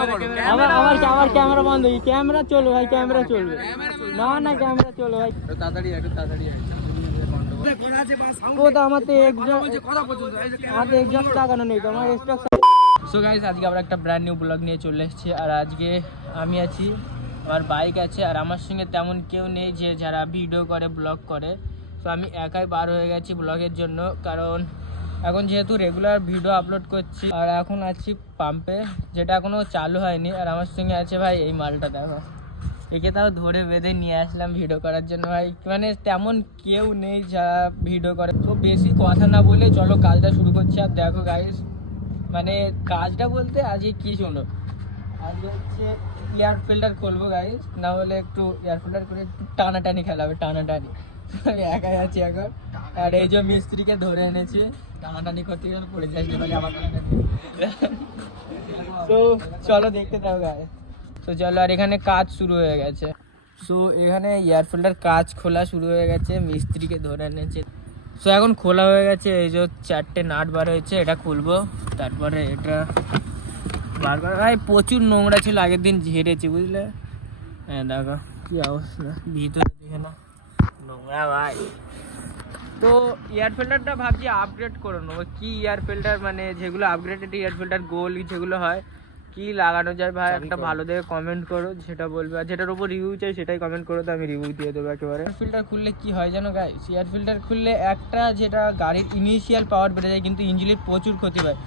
আমার ক্যামেরা বন্ধ, ক্যামেরা চলবে ভাই, ক্যামেরা চলবে না, না ক্যামেরা চলবে ভাই, তাড়াতাড়ি আমার তো এক্সস্ট লাগানো নেই, আমার স্টক। সো গাইস, আজকে আমরা একটা ব্র্যান্ড নিউ ব্লগ নিয়ে চলে এসেছি। আর আজকে আমি আছি, আমার বাইক আছে, আর আমার সঙ্গে তেমন কেউ নেই যে যারা ভিডিও করে, ব্লগ করে। তো আমি একাই বার হয়ে গেছি ব্লগের জন্য, কারণ এখন যেহেতু রেগুলার ভিডিও আপলোড করছি। আর এখন আছি পাম্পে, যেটা এখনও চালু হয়নি। আর আমার সঙ্গে আছে ভাই এই মালটা, দেখো, একে তাও ধরে বেঁধে নিয়ে আসলাম ভিডিও করার জন্য ভাই। মানে তেমন কেউ নেই যারা ভিডিও করে। তো বেশি কথা না বলে চলো কাজটা শুরু করছি। আর দেখো গাইস, মানে কাজটা বলতে আজকে কি শোনো, আজকে হচ্ছে এয়ার ফিল্টার খুলবো গাইস, না হলে একটু এয়ার ফিল্টার করে একটু টানাটানি খেলা হবে, টানাটানি। আমি একাই আছি এখন। আর এই যে মিস্ত্রিকে ধরে এনেছি, টানাটানি করতে গেলে পড়ে যাচ্ছে ভাই আমার টানাটানি। তো চলো দেখতে থাকো গাইস। তো চলো, আর এখানে কাজ শুরু হয়ে গেছে। সো এখানে এয়ার ফিল্টার কাজ খোলা শুরু হয়ে গেছে, মিস্ত্রিকে ধরে এনেছে। সো এখন খোলা হয়ে গেছে, এই যে 4টে নাট বার হয়েছে, এটা খুলবো। তারপরে এটা বার করা ভাই, প্রচুর নোংরা ছিল, আগের দিন ঝেড়েছি বুঝলে। হ্যাঁ দেখো কি অবস্থা, ভিতরে দেখে না নোংরা ভাই। তো এয়ার ফিল্টারটা ভাবছি আপগ্রেড করে নেবো। কি এয়ার ফিল্টার, মানে যেগুলো আপগ্রেডেড এয়ার ফিল্টার গোল যেগুলো হয়, কি লাগানো যায় ভাই একটা ভালো দেখে কমেন্ট করো, যেটা বলবে। আর যেটার উপর রিভিউ চাই সেটাই কমেন্ট করো, তো আমি রিভিউ দিয়ে দেবো একেবারে। ফিল্টার খুললে কি হয় জানো গাইস, এয়ার ফিল্টার খুললে একটা যেটা গাড়ির ইনিশিয়াল পাওয়ার বেড়ে যায়, কিন্তু ইঞ্জিনের প্রচুর ক্ষতি হয়।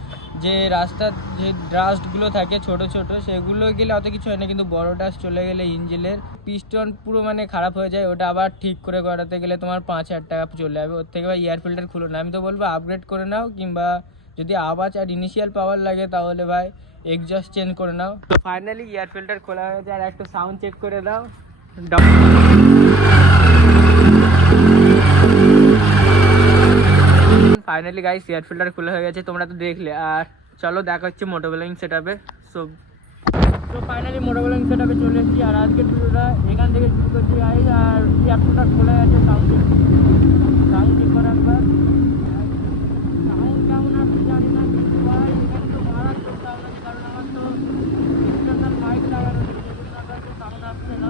যে রাস্তার যে ডাস্টগুলো থাকে ছোট ছোট, সেগুলো গেলে অত কিছু হয় না, কিন্তু বড় ডাস্ট চলে গেলে ইঞ্জিনের পিস্টন পুরো মানে খারাপ হয়ে যায়। ওটা আবার ঠিক করে করাতে গেলে তোমার 5,000 টাকা চলে যাবে। ওর থেকে ভাই এয়ার ফিল্টার খুলো না, আমি তো বলবো আপগ্রেড করে নাও, কিংবা যদি আওয়াজ আর ইনিশিয়াল পাওয়ার লাগে তাহলে ভাই এক্সজস্ট চেঞ্জ করে নাও। তো ফাইনালি এয়ার ফিল্টার খোলা হয়ে যায়। আর একটা সাউন্ড চেক করে দাও। ফাইনালি গাইস, এয়ার ফিল্টার খোলা হয়ে গেছে, তোমরা তো দেখলে। আর চলো দেখা হচ্ছে মোটো ব্লগিং সেটআপে। সো ফাইনালি মোটো ব্লগিং সেটআপে চলে এসেছি। আর আজকে ভিডিওটা এখান থেকে শুরু করছি গাইস। আর এয়ার ফিল্টার খোলা গেছে, সাউন্ড চেক করে একবার। সাউন্ড কেমন আপনি জানি না, কিন্তু ভাই এখানে তো মারাত্মক সাউন্ড আছে, কারণ আমার তো এক্সটার্নাল মাইক লাগানো নেই, সাউন্ড আসছে না।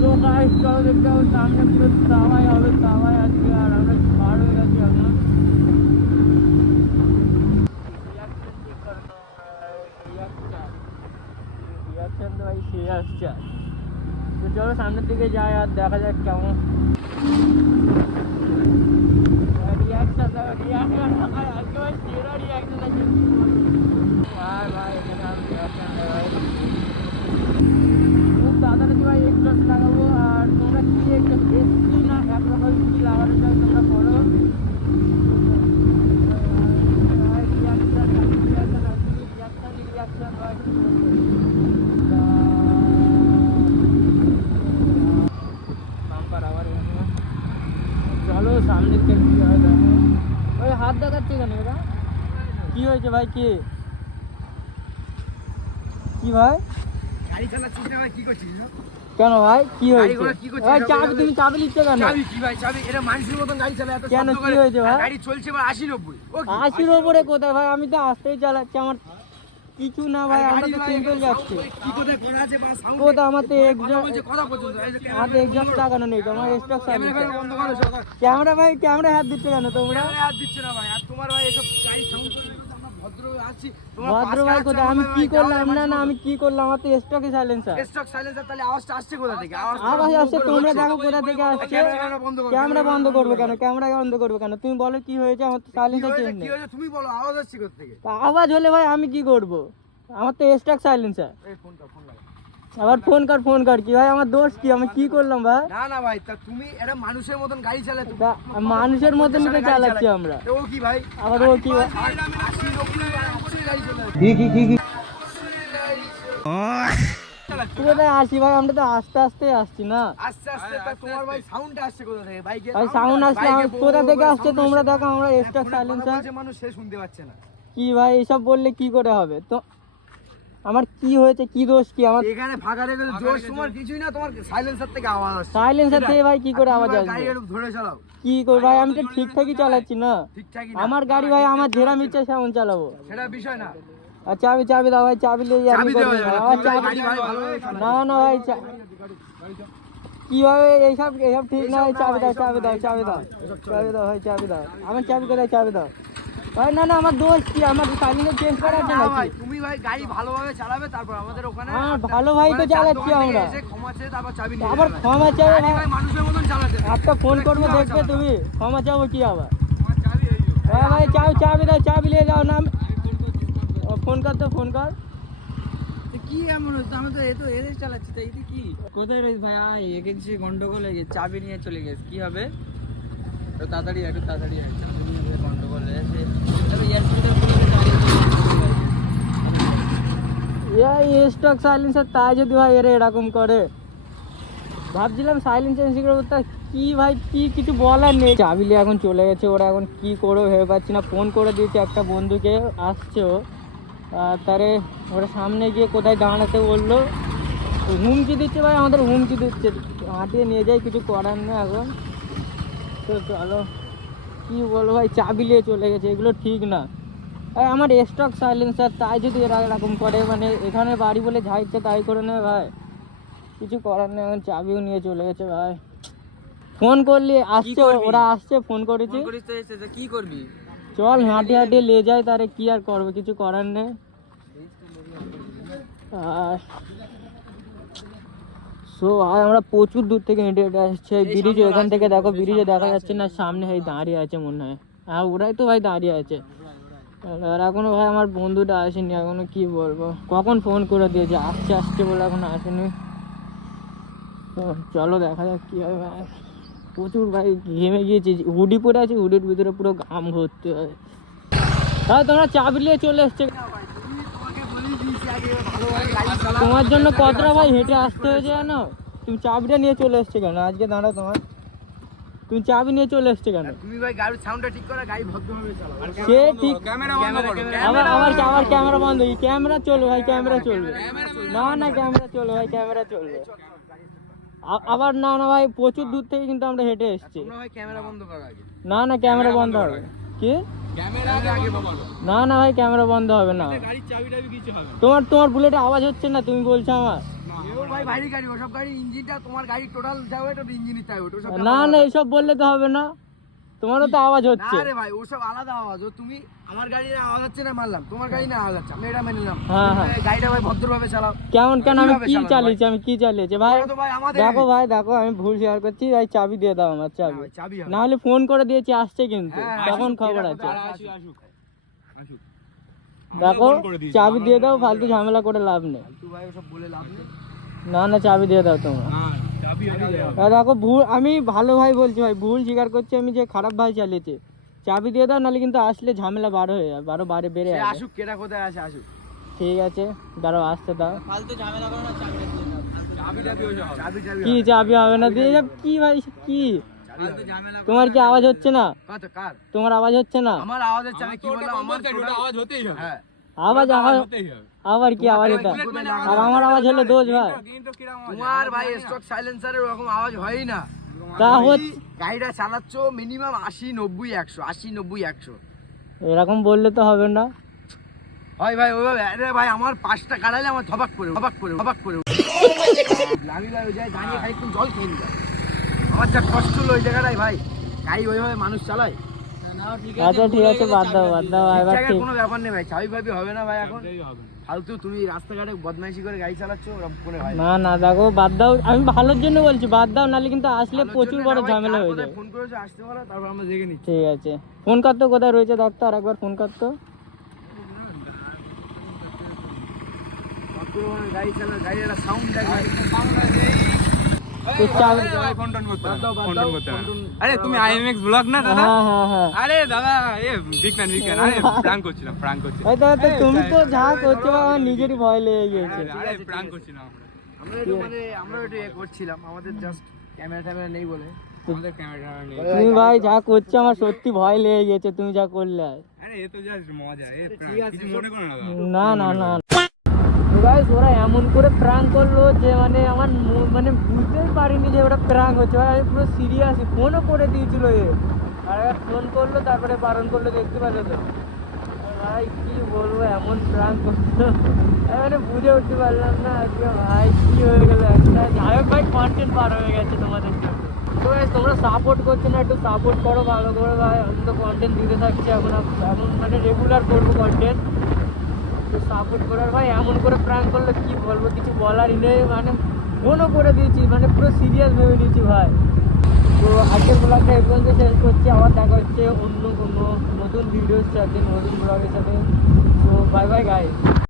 তো গাইস চলো দেখতে হবে, সামনে পুরো তাওয়াই হবে, তাওয়াই আজকে। আর আমরা বার হয়ে গেছি এখন। তো চলো সামনের দিকে যাই, আর দেখা যাক কেমন রিয়াকশন আছে। ভাই এখানে আমি খুব তাড়াতাড়ি ভাই এক্সট্রাস লাগাবো। আর তোমরা কি একটা বেশি না একরকম কি লাগানো যায় তোমরা করো। চলো সামনে ওই হাত দেখাচ্ছে কেন এরা, কি হয়েছে ভাই? কি ভাই গাড়ি চালাচ্ছিস না ভাই, কি করছিস? কেন ভাই কি হয়েছে? ভাই চাবি, তুমি চাবি নিচ্ছ কেন? চাবি কি ভাই, চাবি এটা মানুষের মতন গাড়ি চালায় এত কেন? কি হয়েছে ভাই? গাড়ি চলছে ভাই 80-90। 80-র উপরে কোথায় ভাই? আমি তো আসতেই চালাচ্ছি, আমার কিছু না ভাই, আমরা তো সিম্পল যাচ্ছি। কি কোথায় করা আছে বা সাউন্ড কোথায়? আমার তো এক্সজস্ট লাগানো নেই, তোমার স্টক ক্যামেরা বন্ধ করো। ক্যামেরা ভাই, ক্যামেরা হাত দিচ্ছ কেন তোমরা? হাত দিচ্ছ না ভাই, আর তোমার ভাই এসব গাড়ি সাউন্ড করে ভদ্র ভাই কোথায়? আমি কি করলাম? না না আমি কি করলাম? আমার তো স্টক সাইলেন্সার। তাহলে আওয়াজটা আসছে কোথা থেকে? আওয়াজ আসছে, তোমরা দেখো কোথা থেকে আসছে। ক্যামেরা বন্ধ করবে কেন? ক্যামেরা বন্ধ করবে কেন? তুমি বলো কি হয়েছে? আমার তো সাইলেন্সার চেঞ্জ নেই। তুমি বলো আওয়াজ আসছে কোথা থেকে? আওয়াজ হলে ভাই আমি কি করব? আমার তো স্টক সাইলেন্সার। আবার ফোন কর কি ভাই? আমার দোষ কি? আমি কি করলাম ভাই? না না ভাই, তা তুমি এটা মানুষের মতন গাড়ি চালাচ্ছ। মানুষের মতন তো চালাচ্ছি আমরা। ও কি ভাই? আবার ও কি? কোথায় আসি ভাই? আমরা তো আস্তে আস্তে আসছি না। আস্তে আস্তে তোমার ভাই সাউন্ড আসছে কোথা থেকে? বাইকে ভাই সাউন্ড আসছে কোথা থেকে আসছে? তোমরা দেখো, আমরা স্টক সাইলেন্সার। মানুষ সে শুনতে পাচ্ছে না। কি ভাই এসব বললে কি করে হবে? তো আমার কি হয়েছে? কি দোষ কি আমার? এখানে ফাঁকা রেখে দোষ তোমার কিছুই না, তোমার সাইলেন্সার থেকে আওয়াজ আসছে। সাইলেন্সার থেকে ভাই কি করে আওয়াজ আসবে? গাড়ি একটু ধরে চালাও। কি করে ভাই? আমি তো ঠিকঠাকই চালাচ্ছি না। ঠিকঠাকই না আমার গাড়ি ভাই, আমার যেরাম ইচ্ছা সেমন চালাবো, সেটা বিষয় না। আর চাবি চাবি দাও ভাই, চাবি নিয়ে যাবি। না না ভাই কিভাবে এইসব এইসব ঠিক না ভাই, চাবি দাও চাবি দাও চাবি দাও চাবি দাও ভাই, চাবি দাও। আমার চাবি কোথায়, চাবি দাও ভাই। না না আমার দোষ কি, আমার সাইলেন্সার চেঞ্জ করার জন্য ভাই তুমি ভাই গাড়ি ভালোভাবে চালাবে, তারপর আমাদের ওখানে ভালো ভাই তো চালাচ্ছি আমরা। ক্ষমা চেয়ে তারপর চাবি নিয়ে আবার ক্ষমা চাইবে ভাই, মানুষের মতন চালাতে। একটা ফোন করবো দেখবে তুমি, ক্ষমা চাবো কি আবার? হ্যাঁ ভাই চাবি চাবি দাও, চাবি নিয়ে যাও না। ফোন কর তো, ফোন কর। কি এমন হচ্ছে, আমি তো এতো এদের চালাচ্ছি, তাই এটা কি কোথায় রয়েছে ভাই? একে কিছু গন্ডগোল হয়ে গেছে, চাবি নিয়ে চলে গেছে, কি হবে? একটু তাড়াতাড়ি একটু তাড়াতাড়ি গন্ডগোল হয়ে গেছে। স্টক সাইলেন্সার, তাই যদি ভাই এরা এরকম করে। ভাবছিলাম সাইলেন্সার চেঞ্জ করবো, তা কি ভাই কি কিছু বলার নেই। চাবি নিয়ে এখন চলে গেছে, ওরা এখন কি করবে ভেবে পাচ্ছি না। ফোন করে দিয়েছে একটা বন্ধুকে, আসছে ও। তারে ওরা সামনে গিয়ে কোথায় দাঁড়াতে বললো, হুমকি দিচ্ছে ভাই, আমাদের হুমকি দিচ্ছে। হাঁটিয়ে নিয়ে যাই, কিছু করার নেই এখন। তো চলো কি বলবো ভাই, চাবি নিয়ে চলে গেছে, এগুলো ঠিক না। আমার স্টক সাইলেন্সার, তাই যদি এরা এরকম করে, মানে এখানে বাড়ি বলে যা ইচ্ছে তাই করে নেয় ভাই, কিছু করার নেই। এখন চাবিও নিয়ে চলে গেছে ভাই। ফোন করলি আসছে, ওরা আসছে, ফোন করেছি। কি করবি? চল হাঁটিয়ে হাঁটিয়ে নিয়ে যায়, তারে কি আর করবে, কিছু করার নেই। সো আমরা প্রচুর দূর থেকে হেঁটে হেঁটে আসছে ব্রিজ। এখান থেকে দেখো ব্রিজে দেখা যাচ্ছে না, সামনে ভাই দাঁড়িয়ে আছে মনে হয়। হ্যাঁ ওরাই তো ভাই দাঁড়িয়ে আছে। আর এখনো ভাই আমার বন্ধুটা আসেনি, এখনো কি বলবো, কখন ফোন করে দিয়েছে আসছে আসছে বলে এখনো আসেনি। তো চলো দেখা যাক কি হয় ভাই। প্রচুর ভাই ঘেমে গিয়েছি, হুডি পরে আছি, হুডির ভিতরে পুরো ঘাম ভর্তি হয়। তাহলে তোমরা চাবি নিয়ে চলে এসছে, তোমার জন্য কতটা ভাই হেঁটে আসতে হয়েছে জানো? তুমি চাবিটা নিয়ে চলে এসছে কেন আজকে? দাঁড়াও, তোমার তুমি চাবি নিয়ে চলে এসছে কেন? তুমি ভাই গাড়ির সাউন্ডটা ঠিক করে, গাড়ি ভদ্রভাবে চালাও। সে ঠিক, ক্যামেরা বন্ধ করো। আবার ক্যামেরা বন্ধ, ক্যামেরা চলবে ভাই, ক্যামেরা চলবে না। না ক্যামেরা চলবে ভাই, ক্যামেরা চলবে। আবার না না ভাই, প্রচুর দূর থেকে কিন্তু আমরা হেঁটে এসেছি। ক্যামেরা বন্ধ করো আগে। না না ক্যামেরা বন্ধ হবে কি? না না ভাই ক্যামেরা বন্ধ হবে না। তোমার তোমার বুলেটে আওয়াজ হচ্ছে না, তুমি বলছো আমার। ভাই ভারী গাড়ি, ওসব গাড়ি ইঞ্জিনটা, তোমার গাড়ি টোটাল যাও, এটা ইঞ্জিনই তাই ওটা। না না এইসব বললে তো হবে না, তোমারও তো আওয়াজ হচ্ছে। আরে ভাই ওসব আলাদা আওয়াজ। ও তুমি আমার গাড়ির আওয়াজ হচ্ছে না মানলাম, তোমার গাড়ি না আওয়াজ হচ্ছে, আমি এটা মেনে নিলাম। হ্যাঁ হ্যাঁ গাড়িটা ভাই ভদ্রভাবে চালাও। কেমন কেন আমি কি চালিয়েছি, আমি কি চালিয়েছি ভাই? দেখো ভাই দেখো, আমি ভুল শেয়ার করছি ভাই, চাবি দিয়ে দাও আমার। চাবি না হলে ফোন করে দিয়েছি, আসছে কিন্তু তখন খবর আছে। দেখো চাবি দিয়ে দাও, ফালতু ঝামেলা করে লাভ নেই। না না চাবি দিয়ে দাও তোমরা। দেখো ভুল, আমি ভালো ভাই বলছি ভাই, ভুল স্বীকার করছি আমি যে খারাপ ভাই চালিয়েছে। চাবি দিয়ে দাও, নাহলে কিন্তু আসলে ঝামেলা বারো হয়ে যাবে, বারো বারে বেড়ে যাবে। আসুক, কেটা কোথায় আছে আসুক। ঠিক আছে দাঁড়াও, আসতে দাও। ফালতু ঝামেলা করো না, চাবি দিয়ে দাও। কি চাবি হবে না দিয়ে যাব কি ভাই? কি তোমার কি আওয়াজ হচ্ছে না? তোমার আওয়াজ হচ্ছে না? আমার আওয়াজ হচ্ছে, আমি কি বললাম, আমার আওয়াজ হতেই হবে। হ্যাঁ আওয়াজ আবার কি আওয়াজ এটা? আর আমার আওয়াজ হলে দোষ ভাই? তোমার ভাই স্টক সাইলেন্সারের ওরকম আওয়াজ হয়ই না। তা হচ্ছে গাড়িটা চালাচ্ছ মিনিমাম 80 90 100, 80 90 100 এরকম বললে তো হবে না। হয় ভাই ওইভাবে। আরে ভাই আমার 5টা কাটালে আমার ধবাক করে আমি ভাই ওই জায়গায় দাঁড়িয়ে খানিকক্ষণ জল খেয়ে নিই। আমার যা কষ্ট হলো ওই জায়গাটায় ভাই, গাড়ি ওইভাবে মানুষ চালায়। আচ্ছা ঠিক আছে, বাদ দাও এবার ঠিক। কোনো ব্যাপার নেই ভাই, চাবি ভাবি হবে না ভাই এখন। ফালতু তুমি রাস্তাঘাটে বদমাইশি করে গাড়ি চালাচ্ছ, ওরকম করে ভাই। না না দেখো বাদ দাও, আমি ভালোর জন্য বলছি, বাদ দাও, নাহলে কিন্তু আসলে প্রচুর বড় ঝামেলা হয়ে যাবে। ফোন করেছো আসতে বলো, তারপর আমরা দেখে নিচ্ছি। ঠিক আছে ফোন করতো, কোথায় রয়েছে ডাক্তার, আরেকবার ফোন করতো। গাড়ি চালা, গাড়ির একটা সাউন্ড দেখো। আরে তুমি আইএমএক্স ব্লগ না দাদা? হ্যাঁ আরে দাদা এ বিগ ফ্যান আরে প্র্যাঙ্ক করছিলাম। তুমি তো যা করছো আমার নিজেরই ভয় লেগে গেছে। আরে প্র্যাঙ্ক করছিলাম আমরা একটু করছিলাম, আমাদের জাস্ট ক্যামেরা নেই বলে। আমাদের ক্যামেরা নেই। তুমি ভাই যা করছো আমার সত্যি ভয় লেগে গেছে, তুমি যা করলে। আরে এ তো জাস্ট মজা, এ কিছু মনে করো না। না গাইস ওরা এমন করে প্র্যাঙ্ক করলো যে মানে আমার মানে বুঝতেই পারিনি যে ওটা প্র্যাঙ্ক হচ্ছে। আমি পুরো সিরিয়াসই ফোনও করে দিয়েছিল এ, আর ফোন করলো তারপরে বারণ করলো, দেখতে পাচ্ছ তো। ভাই কি বলবো, এমন প্রাণ করতো মানে বুঝে উঠতে পারলাম না আজকে ভাই কি হয়ে গেল একটা। যাই হোক ভাই, কন্টেন্ট পার হয়ে গেছে তোমাদের জন্য। তো guys, তোমরা সাপোর্ট করছো না, একটু সাপোর্ট করো ভালো করে ভাই। আমি তো কন্টেন্ট দিতে থাকছি এখন, এমন মানে রেগুলার করবো কন্টেন্ট। তো সাপোর্ট করার ভাই, এমন করে প্র্যাঙ্ক করলে কি বলবো, কিছু বলারই নেই। মানে ফোনও করে দিয়েছি, মানে পুরো সিরিয়াস ভেবে নিয়েছি ভাই। তো আজকের ব্লগটা এই পর্যন্ত শেষ করছি। আবার দেখা হচ্ছে অন্য কোনো নতুন ভিডিওর সাথে, নতুন ব্লগের সাথে। তো বাই বাই গাইস।